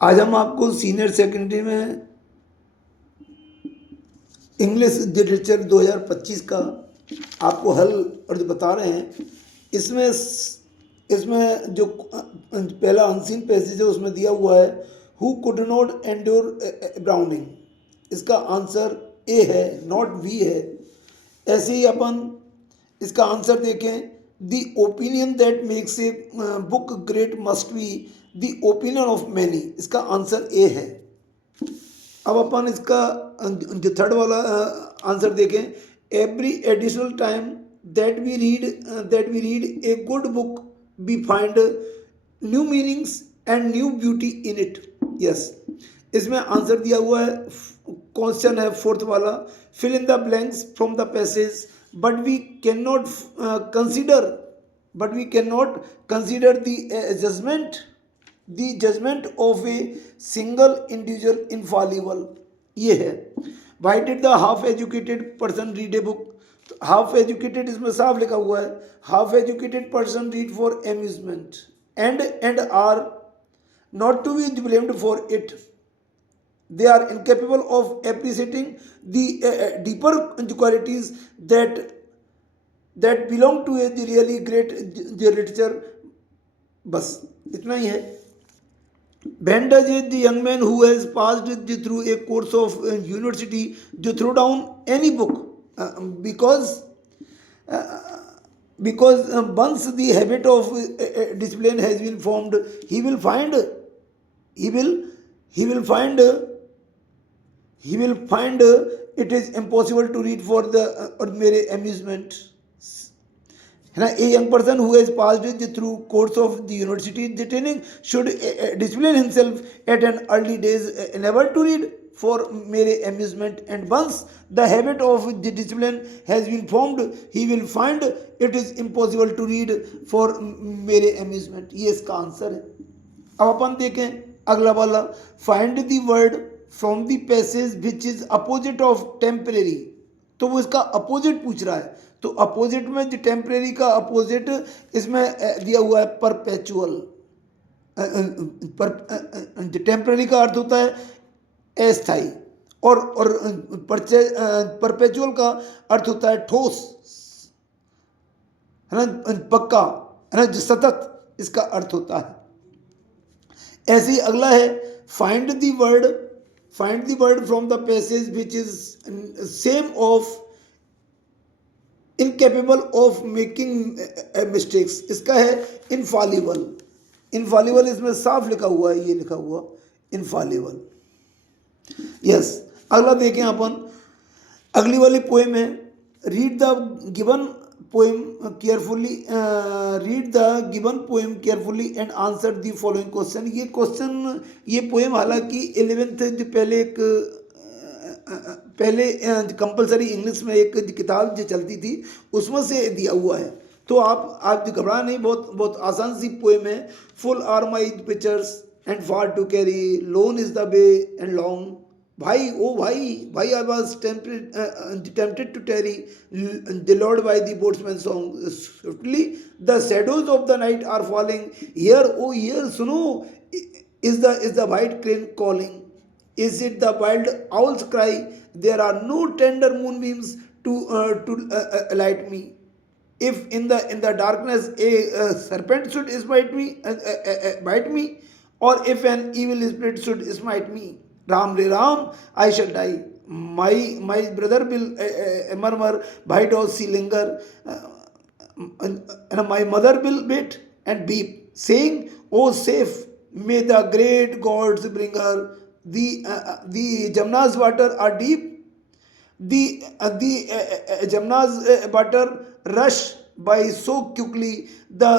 आज हम आपको सीनियर सेकेंडरी में इंग्लिश लिटरेचर 2025 का आपको हल और जो बता रहे हैं, इसमें इसमें जो पहला अनसीन पैसेज है उसमें दिया हुआ है, who could not endure browning. इसका आंसर ए है, नॉट वी है। ऐसे ही अपन इसका आंसर देखें, the opinion that makes a book great must be the opinion of many. इसका आंसर ए है। अब अपन इसका जो थर्ड वाला आंसर देखें, every additional time that we read a good book we find new meanings and new beauty in it. Yes, इसमें answer दिया हुआ है, क्वेश्चन है फोर्थ वाला, fill in the blanks from the passage but we can not consider the judgement of a single individual infallible. ये है, why did the half educated person read a book. Half educated इसमें साफ लिखा हुआ है, half educated person read for amusement and are not to be blamed for it. They are incapable of appreciating the deeper qualities that belong to a the really great literature। बस इतना ही है। When does the young man who has passed through a course of university throw down any book because once the habit of discipline has been formed, he will find he will he will find it is impossible to read for the mere amusement, है ना। A young person who has passed through course of the university training should discipline himself at an early days, never to read for mere amusement, and once the habit of the discipline has been formed, he will find it is impossible to read for mere amusement। ये इसका answer है। अब अपन देखें अगला वाला, find the word from the passage which is opposite of temporary. तो वो इसका अपोजिट पूछ रहा है, तो अपोजिट में जो टेम्परेरी का अपोजिट इसमें दिया हुआ है परपेचुअल। जो टेम्परेरी का अर्थ होता है अस्थाई, और परपेचुअल का अर्थ होता है ठोस, है ना, पक्का, है ना, जो सतत इसका अर्थ होता है। ऐसे ही अगला है, find the word from the passage which is same of incapable of making mistakes. इसका है इनफॉलिबल। इनफॉलिबल इसमें साफ लिखा हुआ है, ये लिखा हुआ इनफॉलिबल। यस, अगला देखें अपन, अगली वाली पोएम है, read the given poem carefully and answer the following question. ये पोएम हालांकि 11th जो पहले कंपलसरी इंग्लिश में एक किताब जो चलती थी उसमें से दिया हुआ है, तो आप घबरा नहीं, बहुत आसान सी पोएम है। Full are my pitchers and far to carry, lone is the way and long, why oh why I was tempted to tarry, the lord by the boatsman song, swiftly the shadows of the night are falling, hear oh hear सुनो, is the white crane calling, is it the wild owl's cry, there are no tender moonbeams to light me, if in the darkness a serpent should bite me, or if an evil spirit should smite me, ram re ram, I shall die, my brother will murmur, why does she linger, and my mother will wait and weep, saying, oh safe, may the great gods bring her, the Jamna's water are deep, the Jamna's water rush by so quickly, the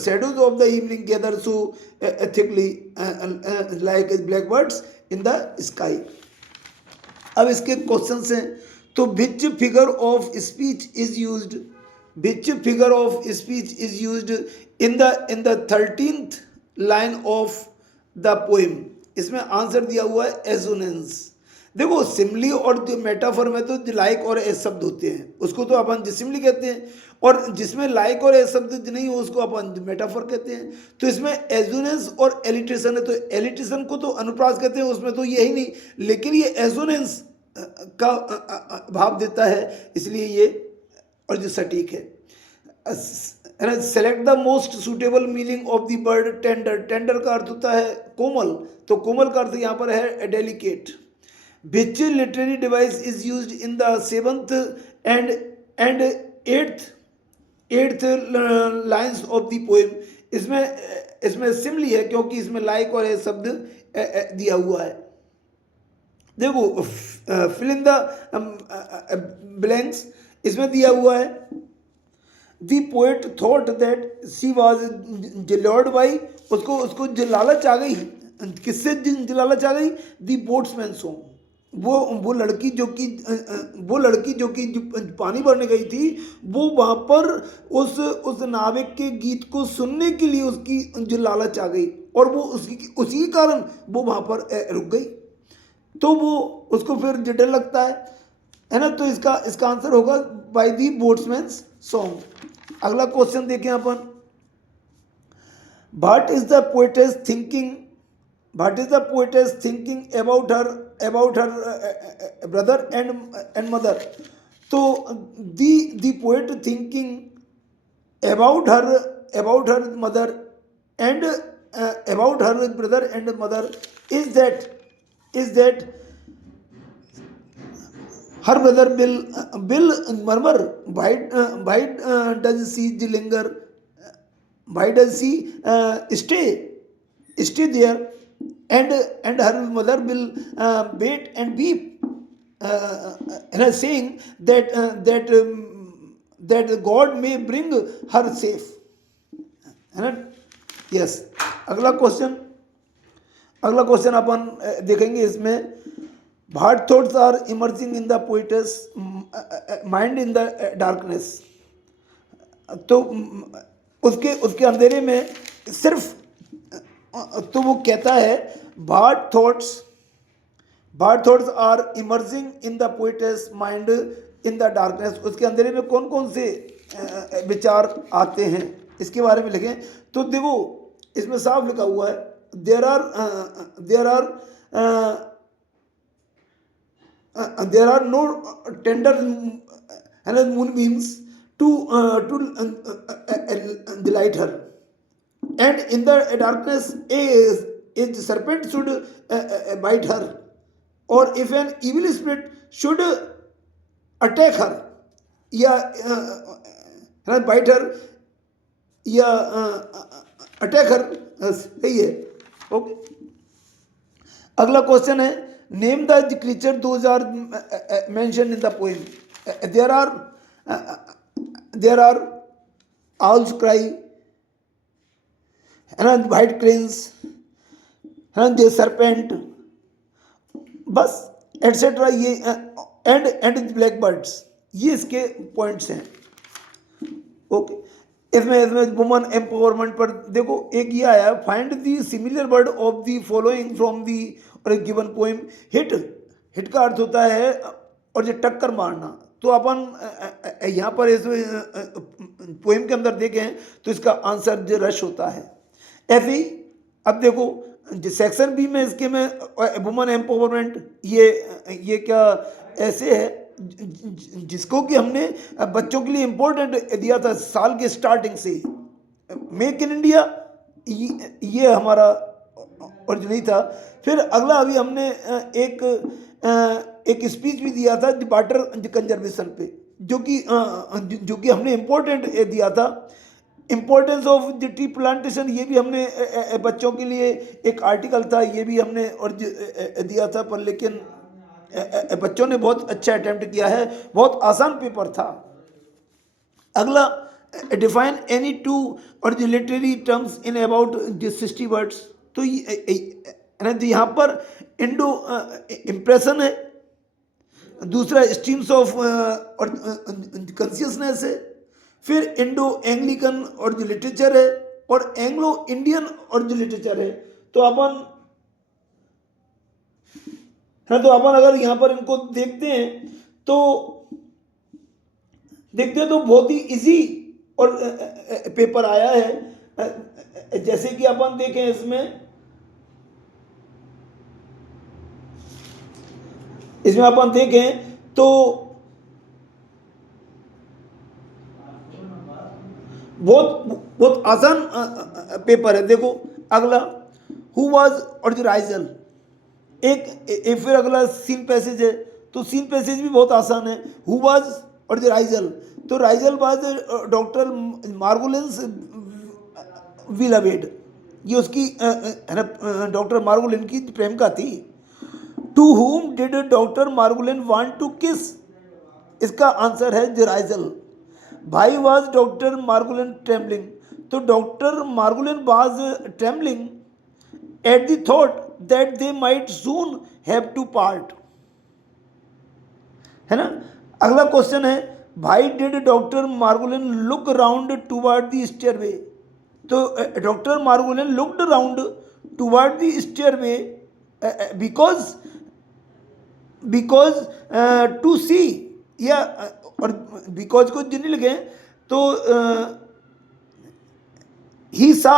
shadows of the evening gather so thickly, like blackbirds in the sky। अब इसके question हैं, तो which figure of speech is used in the 13th line of the poem. इसमें answer दिया हुआ है assonance. देखो simile और जो मेटाफर में तो लाइक और एस शब्द होते हैं, उसको तो अपन सिमिली कहते हैं, और जिसमें लाइक और एस शब्द नहीं हो उसको अपन मेटाफर कहते हैं। तो इसमें एजोनेंस और एलिट्रेशन है, तो एलिट्रेशन को तो अनुप्रास कहते हैं, उसमें तो ये ही नहीं, लेकिन ये एजोनेंस का भाव देता है, इसलिए ये और जो सटीक है। Select the most suitable meaning of the word tender. Tender का अर्थ होता है कोमल, तो कोमल का अर्थ यहाँ पर है delicate. Which literary device is used in the seventh and eighth lines of the poem? इसमें सिमली है क्योंकि इसमें लाइक और ये शब्द दिया हुआ है। देखो फिल इन द ब्लैंक्स, इसमें दिया हुआ है the poet thought that she was lured by, उसको लालच आ गई, किससे लालच आ गई? द बोट्समैन सॉन्ग, वो लड़की जो कि पानी भरने गई थी, वो वहाँ पर उस नाविक के गीत को सुनने के लिए उसकी जो लालच आ गई, और वो उसी कारण वो वहाँ पर रुक गई, तो वो उसको फिर डर लगता है ना। तो इसका आंसर होगा बाय दी बोट्समैन्स सॉन्ग। अगला क्वेश्चन देखें अपन, what is the poetess thinking about her brother and mother? तो the poet thinking about her mother and about her brother and mother is that her brother Bill murmur, why does she linger, why does she stay there, and her mother will wait and weep, saying that God may bring her safe, है ना? Yes. अगला question अपन देखेंगे इसमें, What thoughts are emerging in the poet's mind in the darkness? तो उसके अंधेरे में सिर्फ, तो वो कहता है what thoughts are emerging in the poet's mind in the darkness? उसके अंधेरे में कौन कौन से विचार आते हैं, इसके बारे में लिखें। तो देखो इसमें साफ लिखा हुआ है, there are no tender moonbeams to delight her, and in the darkness a serpent should bite her, or if an evil spirit should attack her या bite her या attack her, सही है। ओके, अगला क्वेश्चन है, name the creature those are mention in the poem. There are owls cry, है ना, white cranes, है ना, सरपेंट, बस एटसेट्रा, ये एंड ब्लैक बर्ड्स, ये इसके पॉइंट्स हैं। ओके, इसमें वुमन एम्पावरमेंट पर देखो एक ये आया, find the similar word of the following from the और एक गिवन पोएम। हिट का अर्थ होता है और जो टक्कर मारना, तो अपन यहाँ पर इस पोएम के अंदर देखें तो इसका आंसर जो रश होता है। ऐसे ही अब देखो जो सेक्शन बी में इसके में वुमन एम्पावरमेंट, ये क्या ऐसे है जिसको कि हमने बच्चों के लिए इम्पोर्टेंट दिया था साल के स्टार्टिंग से। मेक इन इंडिया ये हमारा ओरिजिन नहीं था। फिर अगला अभी हमने एक स्पीच भी दिया था वाटर कंजर्वेशन पे, जो कि हमने इम्पोर्टेंट दिया था। Importance of the tree plantation, ये भी हमने बच्चों के लिए एक आर्टिकल था, ये भी हमने और दिया था, पर लेकिन बच्चों ने बहुत अच्छा अटेम्प्ट किया है, बहुत आसान पेपर था। अगला, डिफाइन एनी टू और the literary terms in about the 60 words. तो यहाँ पर इंडो इम्प्रेशन है, दूसरा स्ट्रीम्स ऑफ और कॉन्शियसनेस है, फिर इंडो एंग्लिकन और जो लिटरेचर है, और एंग्लो इंडियन और जो लिटरेचर है। तो अपन है। तो अपन अगर यहाँ पर इनको देखते हैं तो बहुत ही इजी और पेपर आया है। जैसे कि अपन देखें इसमें अपन देखें तो बहुत आसान पेपर है। देखो अगला, हु वाज ऑर्जराइजल, फिर अगला सीन पैसेज है, तो सीन पैसेज भी बहुत आसान है। हु वाज ऑर्जराइजल, तो राइजल वाज डॉक्टर मार्गुलेंस विलावेड, ये उसकी डॉक्टर मार्गुलेन की प्रेमिका थी। To whom did doctor Margolin want to kiss, इसका आंसर है जराइजल। Why was doctor Margolin trembling, तो doctor Margolin was trembling at the thought that they might soon have to part, है ना। अगला क्वेश्चन है, why did doctor Margolin look round toward the stairway, तो doctor Margolin looked round toward the stairway because to see, या और because को जो नहीं लगे तो ही सा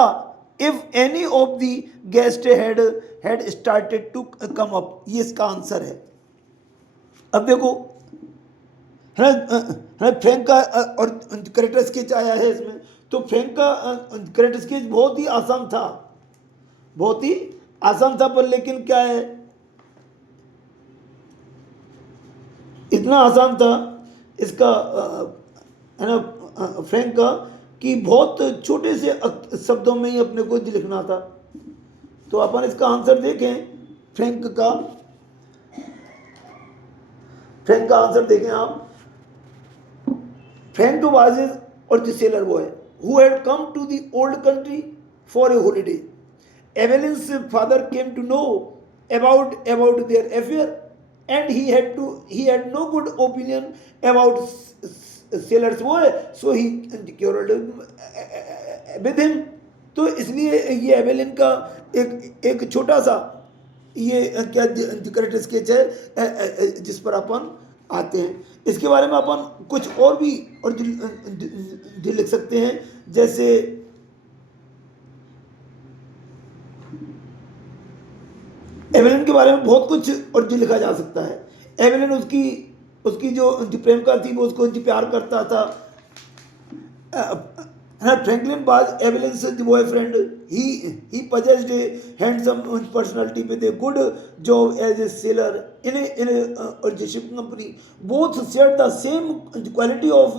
if any of the guest had started to come up, ये इसका आंसर है। अब देखो है ना, फ्रैंक का और करेक्टर स्केच आया है इसमें, तो फ्रैंक का करेक्टर स्केच बहुत ही आसान था, पर लेकिन क्या है, इतना आसान था इसका है ना फ्रैंक का, कि बहुत छोटे से शब्दों में ही अपने को लिखना था। तो अपन इसका आंसर देखें, फ्रैंक का आंसर देखें आप। फ्रैंक वाज और the sailor boy who had come to the old country for a holiday. Eveline's father came to know about their affair, and he had no good opinion about sailor's boy, so he quarreled with him। तो इसलिए ये Evelyn का एक छोटा सा ये क्या correct sketch है जिस पर अपन आते हैं। इसके बारे में अपन कुछ और भी और जो लिख सकते हैं, जैसे एवेलिन के बारे में बहुत कुछ और जो लिखा जा सकता है। एवेलिन उसकी जो प्रेमिका थी वो उसको प्यार करता था। Franklin was Eveline's boyfriend, he possessed a handsome personality with a good job as a sailor in a shipping company. Both shared the same quality of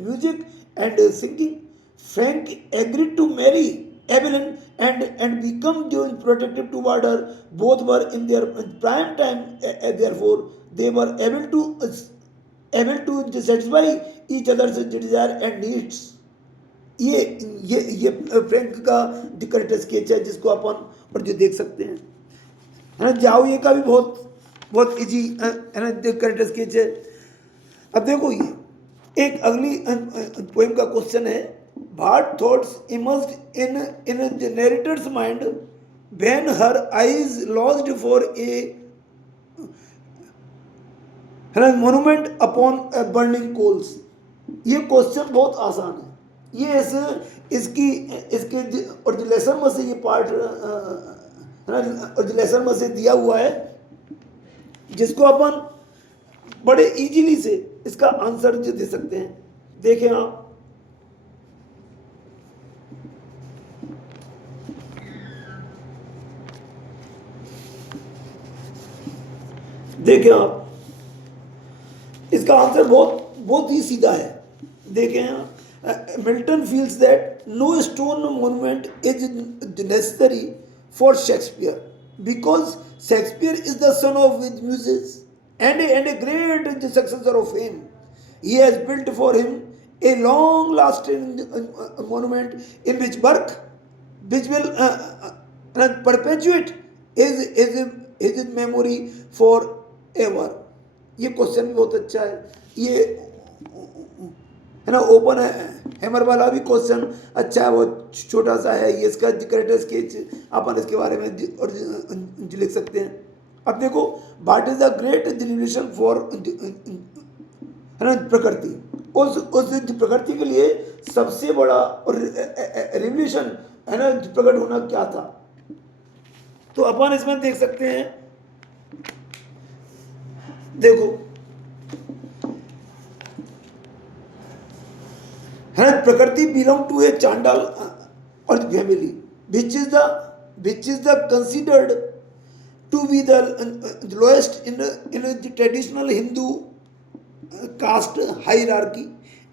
music and singing. Frank agreed to marry Evelyn and become protective toward her. Both were in their prime time, therefore they were able to satisfy each other's desire and needs। ये Frank का correct sketch है जिसको अपन और जो देख सकते हैं, है ना। जाओये का भी बहुत इजी है ना करेक्ट स्केच है। अब देखो ये एक अगली पोएम का क्वेश्चन है, What thoughts emerged in the narrator's mind when her eyes lost for a monument upon burning coals। ये क्वेश्चन बहुत आसान है। ये इसके और लेसन में से ये पार्ट और लेसन में से दिया हुआ है, जिसको अपन बड़े इजीली से इसका आंसर जो दे सकते हैं। देखें आप, इसका आंसर बहुत ही सीधा है। देखें, Milton feels that no stone monument is necessary for Shakespeare because Shakespeare is the son of his muses and a great successor of him. He has built for him a long-lasting monument in which will perpetuate his memory forever। ये question भी बहुत अच्छा है। ये है ना open hammer वाला भी क्वेश्चन अच्छा है, वो छोटा सा है। ये इसका करेक्ट स्केच अपन इसके बारे में और लिख सकते हैं। अब देखो, what is the great revolution for प्रकृति, उस प्रकृति के लिए सबसे बड़ा रिवोल्यूशन है ना प्रकट होना क्या था। तो अपन इसमें देख सकते हैं, देखो है प्रकृति बिलोंग टू ए चांडाल और family which is the considered to be the lowest in the traditional Hindu caste hierarchy.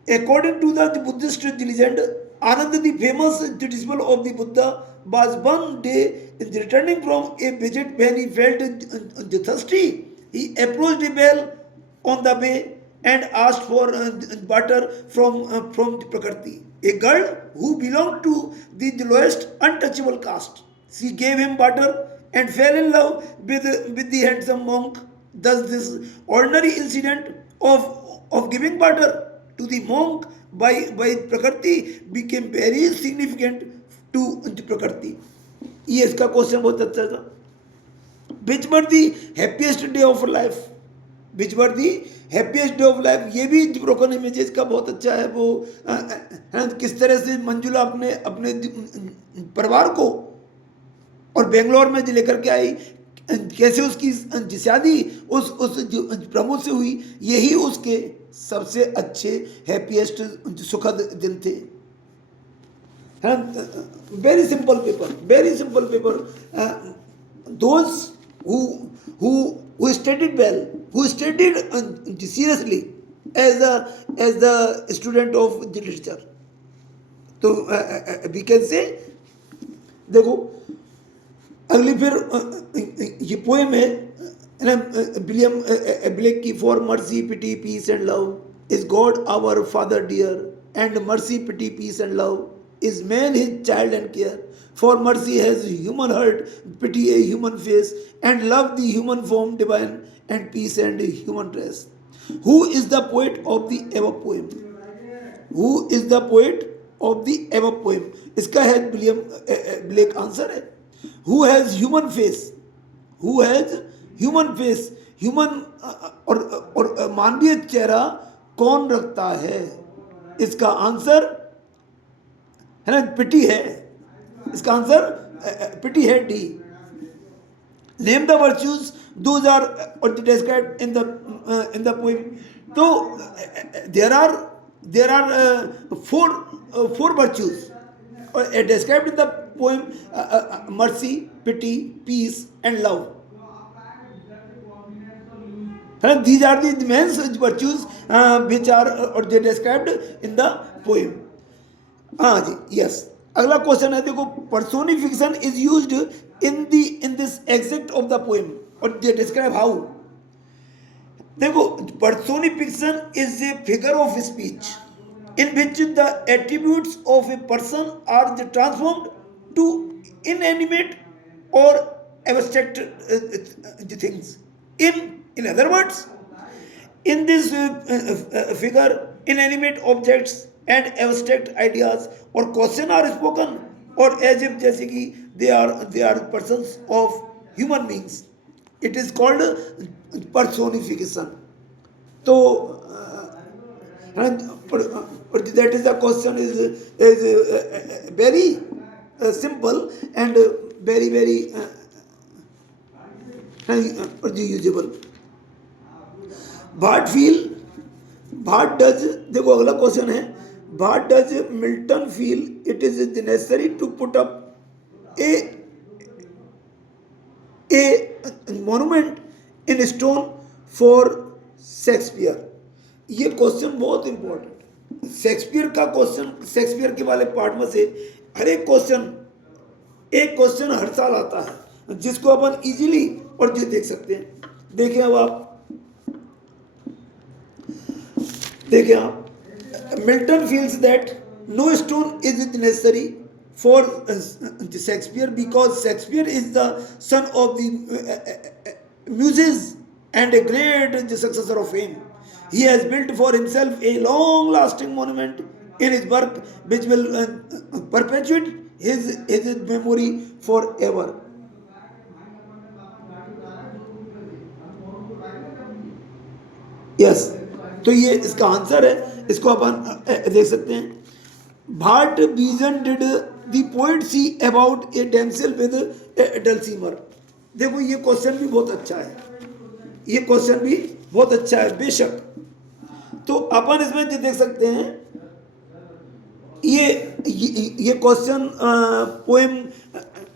According to the Buddhist legend, Ananda, the famous disciple of the Buddha, was one day returning from a visit when he felt thirsty. He approached a well on the way and asked for water from the Prakriti, a girl who belonged to the lowest untouchable caste. She gave him water and fell in love with the handsome monk. Thus, this ordinary incident of giving water to the monk by Prakriti became very significant to the Prakriti. ये इसका question बहुत अच्छा था। Which were the happiest day of life? Which were the happiest day of life? ये भी broken images का बहुत अच्छा है। वो किस तरह से मंजुला अपने अपने परिवार को और बेंगलोर में लेकर के आई, कैसे उसकी शादी उस प्रमोद से हुई, यही उसके सबसे अच्छे हैप्पीएस्ट सुखद दिन थे। Very simple paper, very simple paper. Those who studied well, who studied seriously as the student of the literature. तो we can say, देखो अगली फिर ये पोएम है विलियम ब्लेक की, for mercy pity peace and love is God our father dear, and mercy pity peace and love is man his child and care. For mercy has human heart, pity a human face, and love the human form divine, and peace and human race. Who is the poet of the above poem? Who is the poet of the above poem? इसका है William black answer है। Who has human face? Who has human face? Human और मानवीय चेहरा कौन रखता है? इसका आंसर है ना पिटी है। इसका आंसर पिटी है, D. Name the virtues those are और डिस्क्राइब्ड इन द पोएम। तो there are four virtues described in the poem, mercy, pity, peace and love. These are the main virtues which are or they described in the poem. हाँ जी, yes. अगला question है, देखो personification is used in this exact of the poem और they describe how. देखो personification is a figure of speech in which the attributes of a person are transformed to inanimate और abstract things. In other words, in this figure, inanimate objects and abstract ideas or question are spoken or as if जैसे कि they are persons of human beings. It is called personification. तो that is the question is very simple and very usable. What does, देखो अगला question है, what does Milton feel it is necessary to put up a monument in stone for Shakespeare? ये question बहुत important. Shakespeare का question, Shakespeare के वाले part में से हर एक क्वेश्चन हर साल आता है जिसको अपन इजीली और ये देख सकते हैं। देखिए अब आप Milton feels that no stone is necessary for Shakespeare because Shakespeare is the son of the Muses and a great successor of fame. He has built for himself a long lasting monument in his work which will perpetuate his memory forever. Yes, तो ये इसका answer है, इसको अपन देख सकते हैं। What vision did the poet see about a damsel with a dulcimer? देखो ये क्वेश्चन भी बहुत अच्छा है, ये क्वेश्चन भी बहुत अच्छा है बेशक। तो अपन इसमें जो देख सकते हैं, ये क्वेश्चन पोएम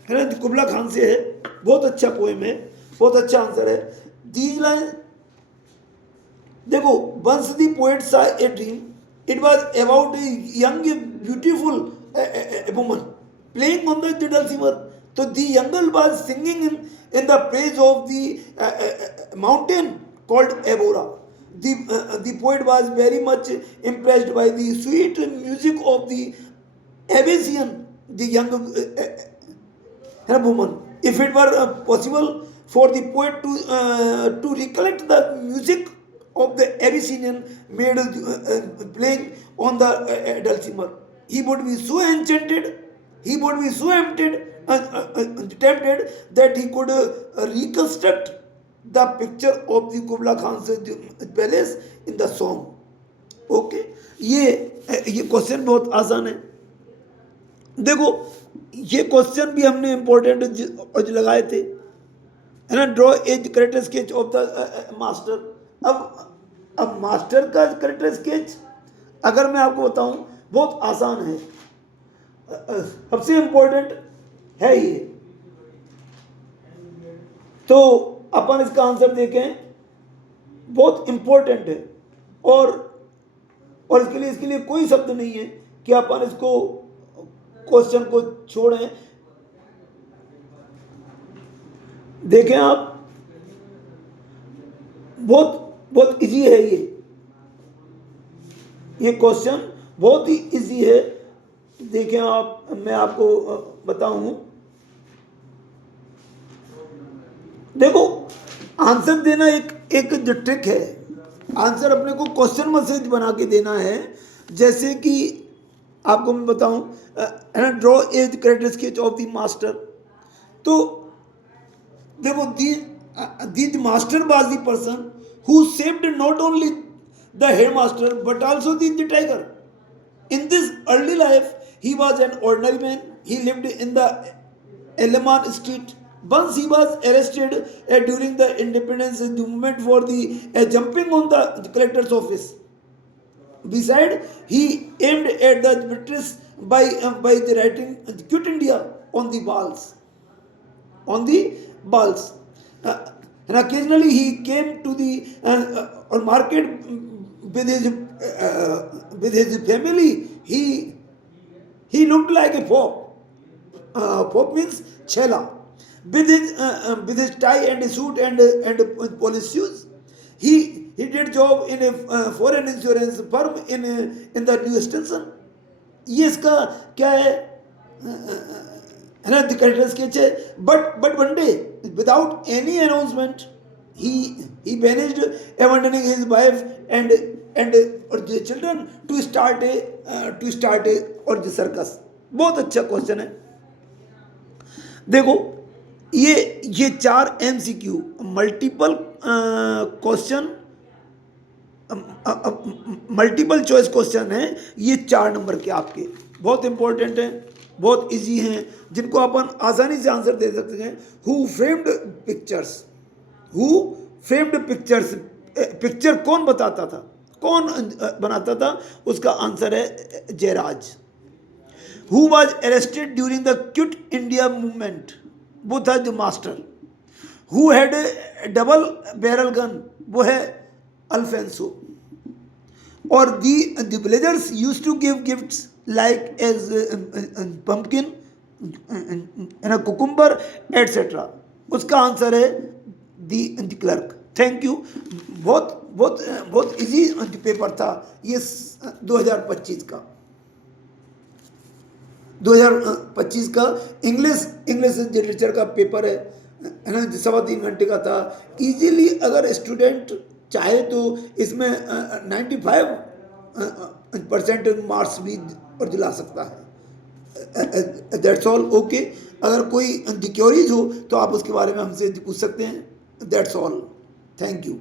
है ना, कुबला खान से है, बहुत अच्छा पोएम है, बहुत अच्छा आंसर है। दीज लाइन देखो, once the poet saw a dream, it was about a young beautiful woman playing on the dulcimer. तो the young girl was singing in the praise of the mountain called Abora. The poet was very much impressed by the sweet music of the Abyssinian, the young woman. If it were possible for the poet to recollect the music of the Abyssinian made playing on the dulcimer, he would be so enchanted, he would be so tempted that he could reconstruct the picture of the Kubla Khan's palace in the song. Okay, ये question बहुत आसान है। देखो ये question भी हमने important लगाए थे, है ना। Draw a character sketch of the master. अब मास्टर का करेक्टर स्केच अगर मैं आपको बताऊं बहुत आसान है, सबसे इम्पोर्टेंट है ये। तो अपन इसका आंसर देखें, बहुत इम्पोर्टेंट है, और इसके लिए कोई शब्द नहीं है कि अपन इसको क्वेश्चन को छोड़ें। देखें आप, बहुत इजी है ये क्वेश्चन बहुत ही इजी है। देखें आप, मैं आपको बताऊं, देखो आंसर देना एक जो ट्रिक है, आंसर अपने को क्वेश्चन मैसेज बना के देना है। जैसे कि आपको मैं बताऊं, draw a character sketch of the master. तो देखो, the master was the person who saved not only the head master but also the tiger. In this early life he was an ordinary man. He lived in the Elman street. Once he was arrested during the independence movement for the jumping on the collector's office. Besides, he aimed at the British by the writing "Quit India" on the walls. And occasionally he came to the market with his family. He looked like a fop. Fop means chela. With his tie and suit and police shoes. He did job in a foreign insurance firm in the New Extension. ये इसका क्या है ना, character sketch है। But one day without any announcement he vanished, abandoning his wife and the children to start a और circus. बहुत अच्छा question है। देखो ये 4 MCQ multiple question, multiple choice question है। ये 4 नंबर के आपके बहुत इंपॉर्टेंट हैं, बहुत इजी हैं, जिनको अपन आसानी से आंसर दे सकते हैं। हु फ्रेम्ड पिक्चर्स, पिक्चर कौन बताता था, कौन बनाता था, उसका आंसर है Jayraj. Who was arrested during the quit India movement, वो था जो master. Who had double barrel gun, वो है अल्फेंसो। और the villagers used to give gifts like as pumpkin, cucumber etcetera. उसका आंसर है द क्लर्क। Thank you. बहुत easy paper था ये 2025 का। 2025 का इंग्लिश लिटरेचर का पेपर है ना, 3.25 घंटे का था। इजीली अगर स्टूडेंट चाहे तो इसमें 95% मार्क्स भी और दिला सकता है। That's all. ओके, अगर कोई क्वेरीज हो तो आप उसके बारे में हमसे पूछ सकते हैं। That's all. Thank you.